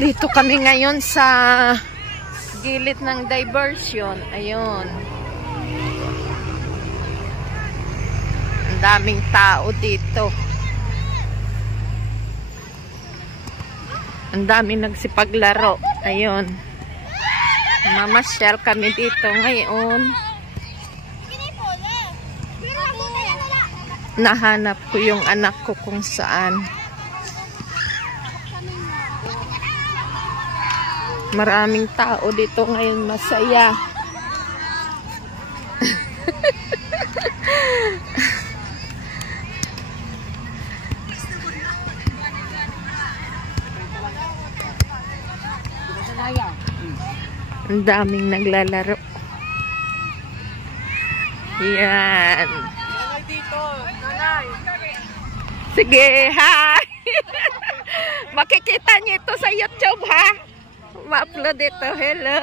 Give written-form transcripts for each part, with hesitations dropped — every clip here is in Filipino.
Dito kami ngayon sa gilid ng diversion. Ayun. Ang daming tao dito. Ang daming nagsipaglaro. Ayun. Mamasyal kami dito ngayon. Nahanap ko yung anak ko kung saan. Maraming tao dito ngayon, masaya. Ang daming naglalaro. Yan. Sige, hi! Makikita niyo ito sa YouTube, ha? Ma-upload ito. Hello!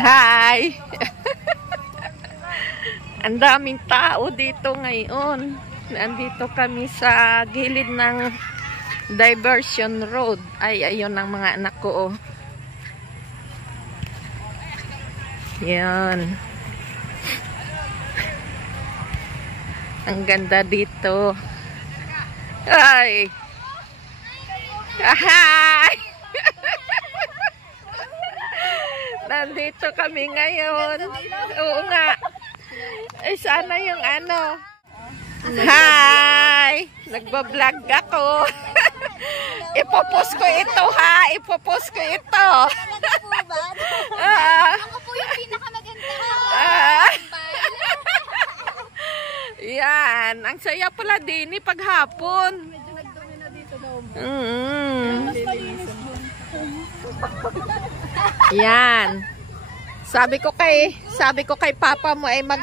Hi! Ang daming tao dito ngayon. Nandito kami sa gilid ng Diversion Road. Ay, ayun ang mga anak ko, oh. Yan. Ang ganda dito. Ay! Hi! Nandito kami ngayon. Oo nga. Ay, sana yung ano. Hi! Nagbablog ako. Ipopost ko ito, ha? Ipopost ko ito. Ako po yung pinakamaganda. Yan. Ang saya pala din paghapon. Medyo nagdumi na dito daw. Yan. Sabi ko kay papa mo ay mag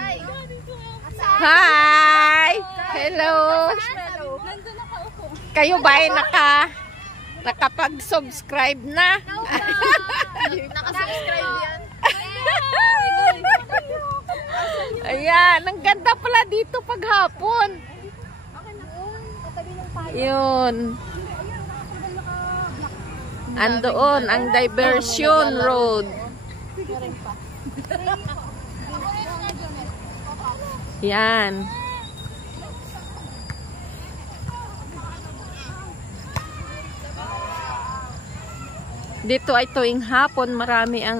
Hi! Hello! Nandun nakaupo. Kayo ba ay nakapag-subscribe na? Nakasubscribe yan. Ayan, ang ganda pala dito paghapon. Yun. Andoon ang Diversion Road. Yan. Dito ay tuwing hapon marami ang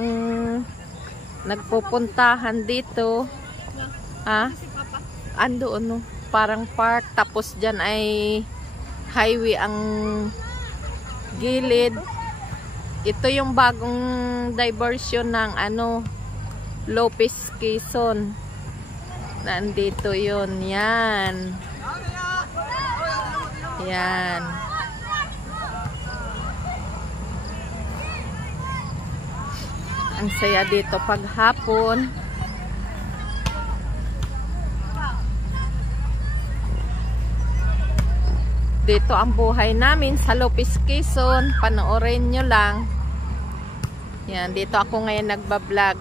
nagpupuntahan dito. Ha? Andoon, no? Parang park. Tapos dyan ay highway ang gilid. Ito yung bagong diversion ng Lopez Quezon. Nandito yun. Yan. Yan. Ang saya dito paghapon. Dito ang buhay namin sa Lopez Quezon. Panoorin nyo lang. Yan. Dito ako ngayon nagbablog.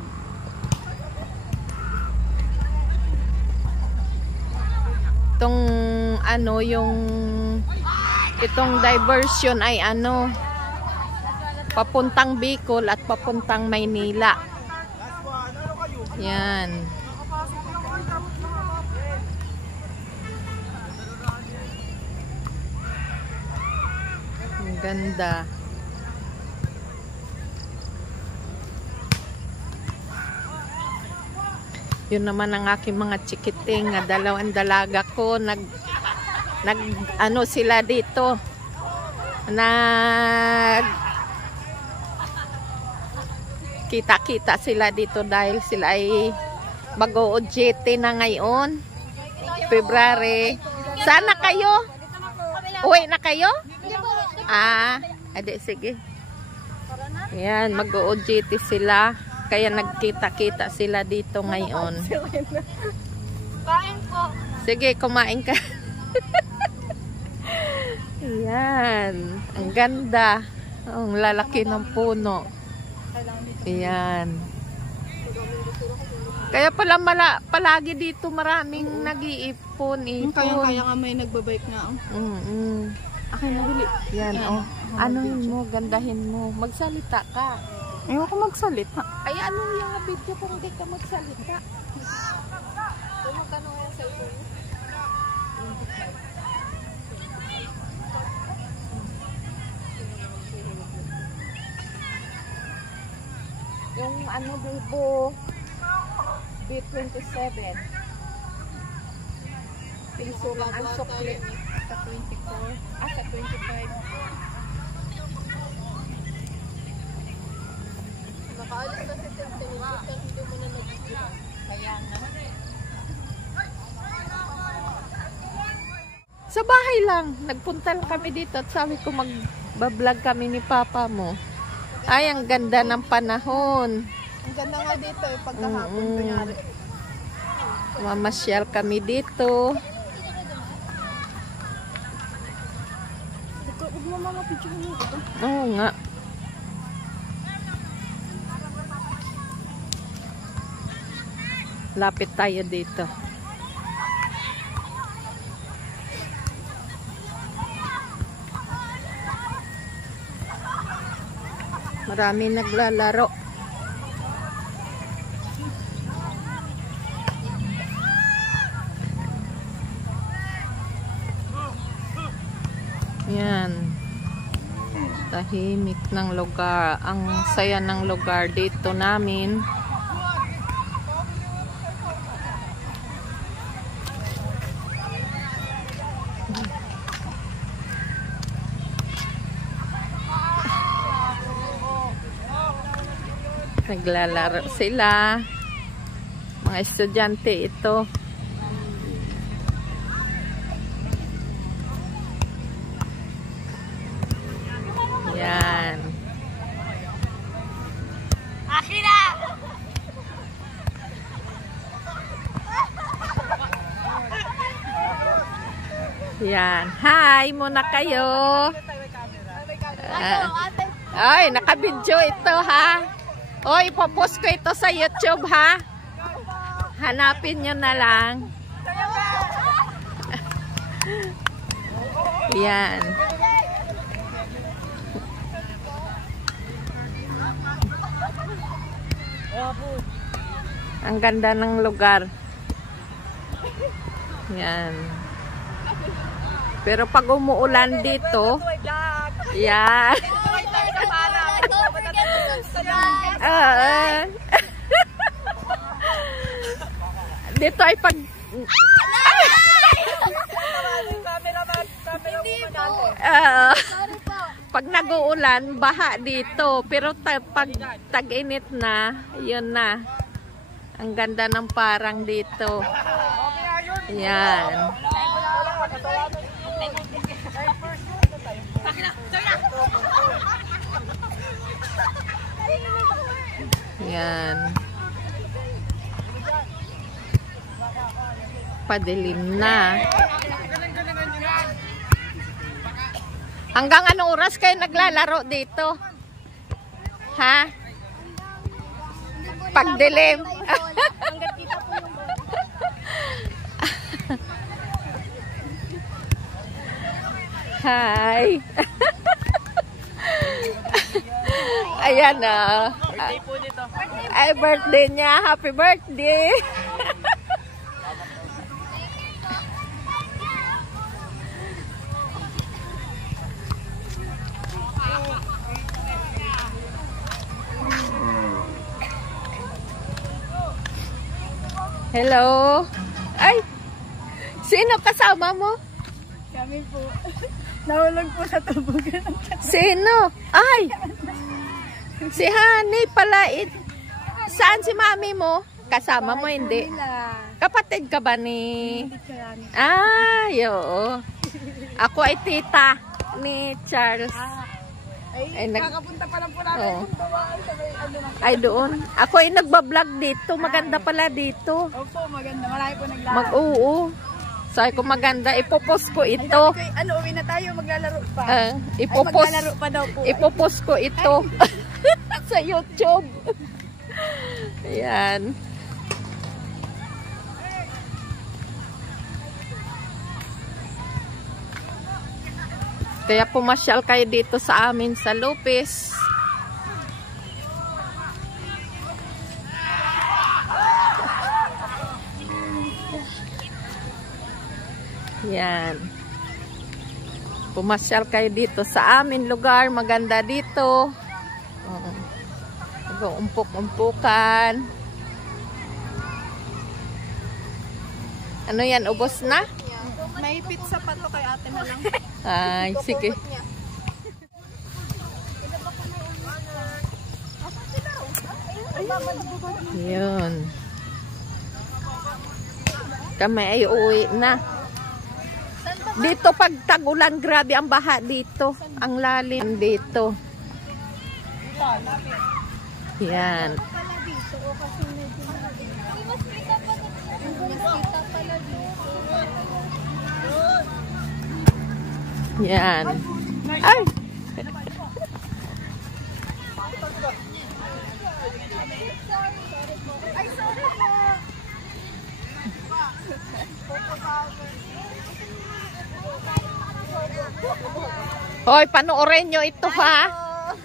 Itong diversion ay papuntang Bicol at papuntang Maynila. Yan. Ang ganda. Yun naman ang aking mga chikiting, dalawang dalaga ko, sila dito. Kita-kita sila dito dahil sila ay mag-OJT na ngayon. February. Sana kayo? Uwi na kayo? Ade, sige. Yan, mag-OJT sila. Kaya nagkita-kita sila dito ngayon. Kain po. Sige, kumain ka. Yan. Ang ganda. Ang lalaki ng puno. Ayan. Kaya pala palagi dito maraming nag-iipon. Kaya nga may nagbabike na. Akin na huli. Yan, Anuhin mo, gandahin mo. Magsalita ka. Ayoko magsalita. Ay, ano yung video kung hindi ka magsalita? Magkano yan sa ito? Yung ano, Bibo, B27. Piso lang ang sukli. Sa 24. Sa 25. Nakaalis kasi sa television, hindi mo na nag-video. Kaya nga. Sa bahay lang. Nagpunta lang kami dito at sabi ko mag-vlog kami ni Papa mo. Ay, ang ganda ng panahon. Ang ganda nga dito pagkahapon kunyari. Mamasyal kami dito. Huwag mo mga picture mo ito. Oo nga. Lapit tayo dito. Marami naglalaro. Yan. Tahimik ng lugar. Ang saya ng lugar dito namin. Naglalaro sila. Mga estudyante ito. Yan. Akira! Yan. Hi muna kayo. Ay, nakabidyo ito ha. Oy, ipopost ko ito sa YouTube ha. Hanapin nyo na lang. Yan. Ang ganda ng lugar. Yan. Pero pag umuulan dito, yan. Dito ay pag pag nag-uulan, baha dito. Pero pag tag-init na, yun na. Ang ganda ng parang dito. Yan. Yan. Padilim na. Hanggang anong oras kayo naglalaro dito? Ha? Pagdilim. Hanggat kita po yung Hi. Ayan na. Birthday po nito. Ay, birthday niya. Happy birthday. Hello. Ay, sino kasama mo? Kami po. Nahulog po sa tubugan. Sino? Ay, si Honey pala. Saan si mami mo? Kasama mo, hindi? Kapatid ka ba ni... Ay, oo. Ako ay tita ni Charles. Ay, kakapunta pa lang po namin. Oh. Ay, doon. Ako ay nagbablog dito. Maganda pala dito. Opo, maganda. Marami po naglalaro. Oo. Sabi ko maganda. Ipopost ko ito. Ano, uwi na tayo. Maglalaro pa. Ipopost pa daw po. Ipopost ko ito sa YouTube. Ayan. Kaya pumasyal kayo dito sa amin sa Lopez. Yan. Pumasyal kayo dito sa amin lugar. Maganda dito. Umpok-umpukan. Ano yan? Ubos na? May pizza pa to kay ate mo lang. Ay, sige. Yun. Kami ay uwi na. Dito pag tagulan, grabe ang baha dito. Ang lalim dito. Yan. Yan. Ay! Hoy, panoorin nyo ito ha.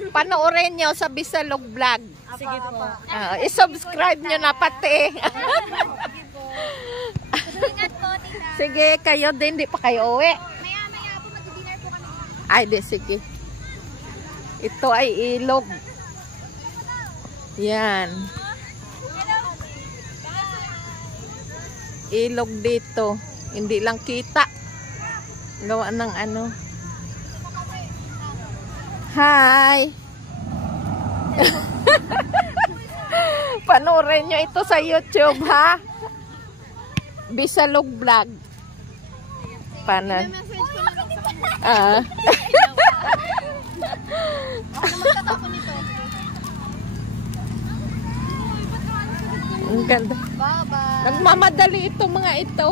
Panoorin nyo sa Bisalog Vlog. Sige po. I-subscribe nyo na pati. Sige, kayo din. Di pa kayo uwi. Maya po mag-dinner po kami. Ay, di, sige. Ito ay ilog. Yan. Ilog dito. Hindi lang kita. Gawa ng ano. Hi! Panoorin nyo ito sa YouTube, ha? Bisalog Vlog. Paano? Message ko na lang sa kanya. Ako na magtatapon nito. Ang ganda. Bye-bye. Nagmamadali ito mga ito.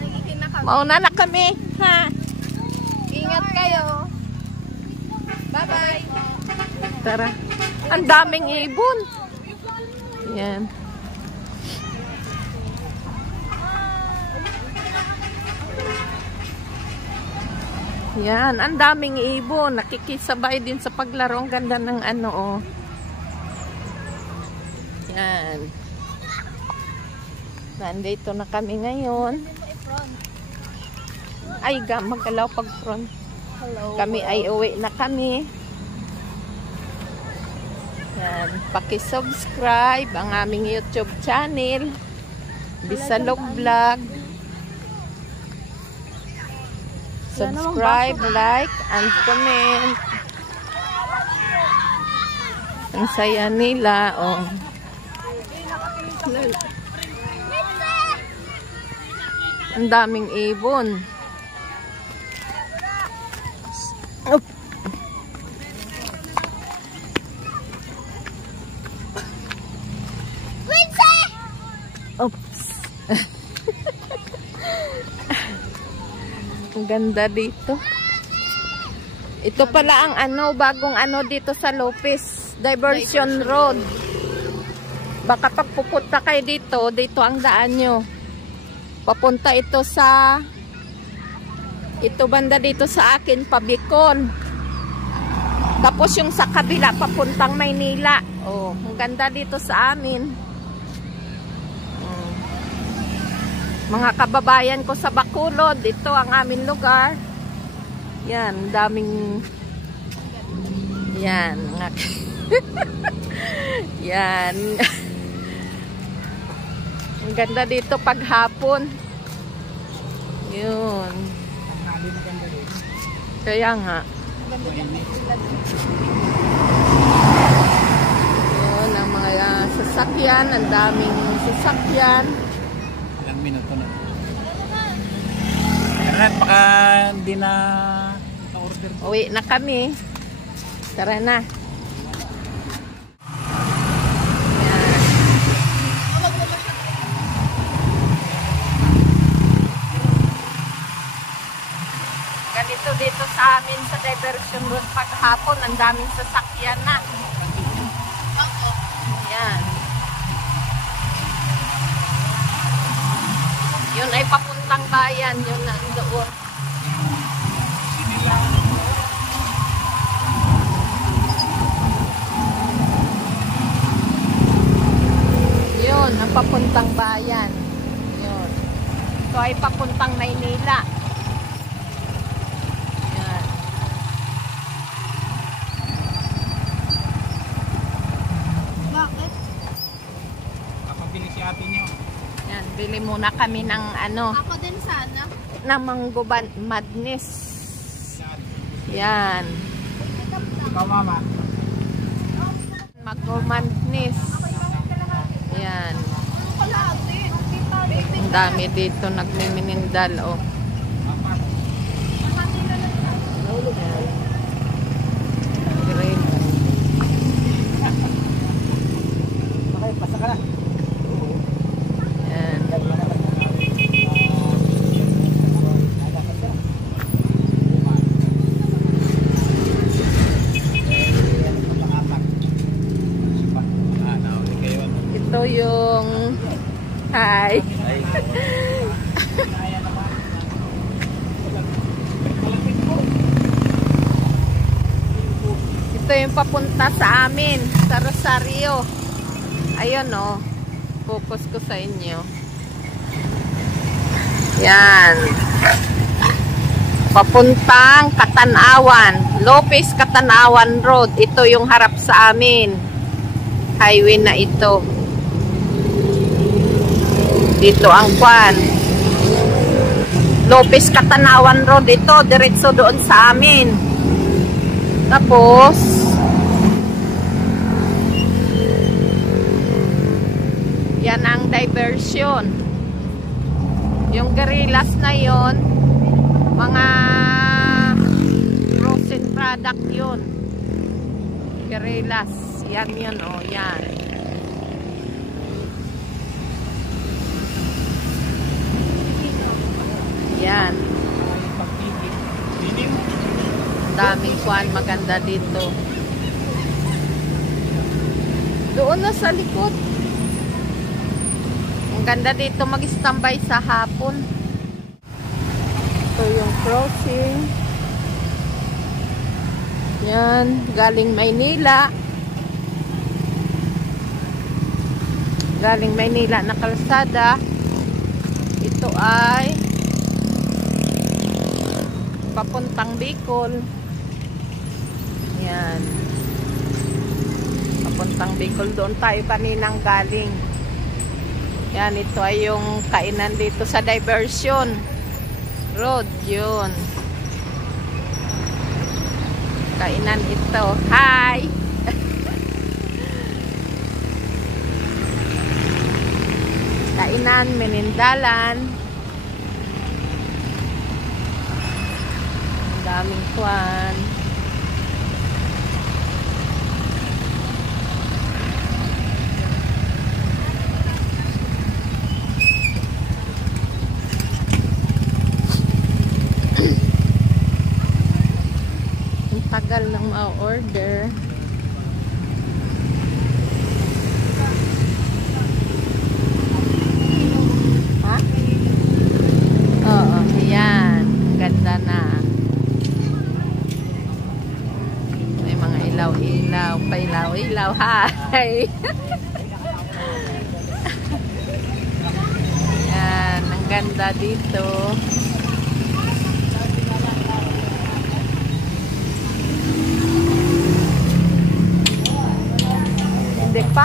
Nagiging na kami. Mauna na kami, ha? Ingat kayo. Bye-bye. Tara. Ang daming ibon. Yan. Yan, ang daming ibon. Nakikisabay din sa paglaro. Ang ganda ng ano, oh. Yan. Nandito na kami ngayon. Ay, magalaw pag front. Hello. Kami ay uwi na kami. Yan. Paki-subscribe ang aming YouTube channel. Bisalog Vlog. Subscribe, like, and comment. Ang saya nila, oh. Ang daming ibon. Op. Oops. Ang ganda dito. Ito pala ang ano, bagong ano dito sa Lopez. Diversion Road. Baka pag pupunta kayo dito, dito ang daan nyo. Papunta ito sa ito banda dito sa akin, Pabicon. Tapos yung sa kabila, papuntang Maynila. Oh, ang ganda dito sa amin. Mga kababayan ko sa Bacolod, ito ang aming lugar. Yan, daming yan. Yan. Ang ganda dito pag hapon. Yun. Kaya nga. Yun, ang mga sasakyan, ang daming sasakyan. Ilang minuto na. Tara, baka hindi na order. Uwi na kami. Tara na. Ganito dito sa amin sa Diversion Road paghapon, ang daming sasakyan na. Yan. Yun ay papuntang bayan, yun na doon. papuntang bayan. Yun. Ito ay papuntang Maynila. Yan. Bakit? Kapabili si ate niyo. Yan, bili muna kami ng ano, Ako din sana. ng mango madness. Yan. Ikaw mama. Mango madness. Yan. Ang dami dito nagmiminindal, oh. Yan. Great. Okay, pasa ka na. Yan. Ito yung hi. Ito yung papunta sa amin, sa Rosario. Ayun, oh. Focus ko sa inyo. Yan. Papuntang Katanawan. Lopez Katanawan Road. Ito yung harap sa amin. Highway na ito. Dito ang kwan. Lopez Katanawan Road. Ito, diretso doon sa amin. Tapos, yan ang diversion. Yung Gorillas na yon, mga frozen product yun. Gorillas. Yan yun, oh, yan. Yan. Daming kwan, maganda dito. Doon na sa likod. Ang ganda dito mag-standby sa hapon. Ito yung crossing. Yan, galing Maynila. Galing Maynila na kalsada. Ito ay papuntang Bicol. Yan. Papuntang Bicol. Doon tayo kaninang galing. Yan, ito ay yung kainan dito sa diversion road. Yun. Kainan ito. Hi! Kainan, menindalan. Ang daming kwan. Ang tagal ng ma-order. Ha? Oo, ayan. Ganda na. May mga ilaw-ilaw. Pailaw-ilaw. Hi! Yan. Ang ganda dito. Hindi pa?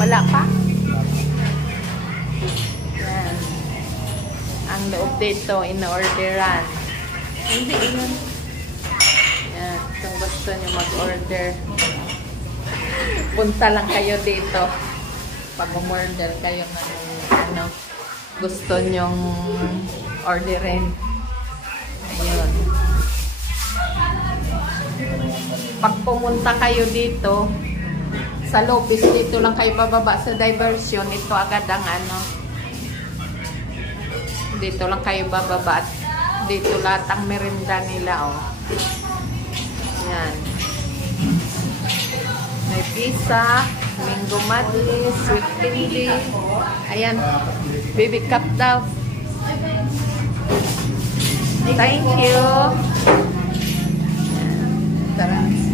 Wala pa? Yan. Ang loob dito, in-orderan. Hindi, yun. Yan. Kung gusto nyo mag-order, punta lang kayo dito. Pag umorder kayo ng ano, gusto nyong orderin. Ayun. Pag pumunta kayo dito, sa Lopez, dito lang kayo bababa sa diversion. Ito agad ang ano. Dito lang kayo bababa. At dito lahat ang merinda nila, oh. Yan. May pizza, mango madness, sweet candy. Ayan. Baby cup daw. Thank you. Tara.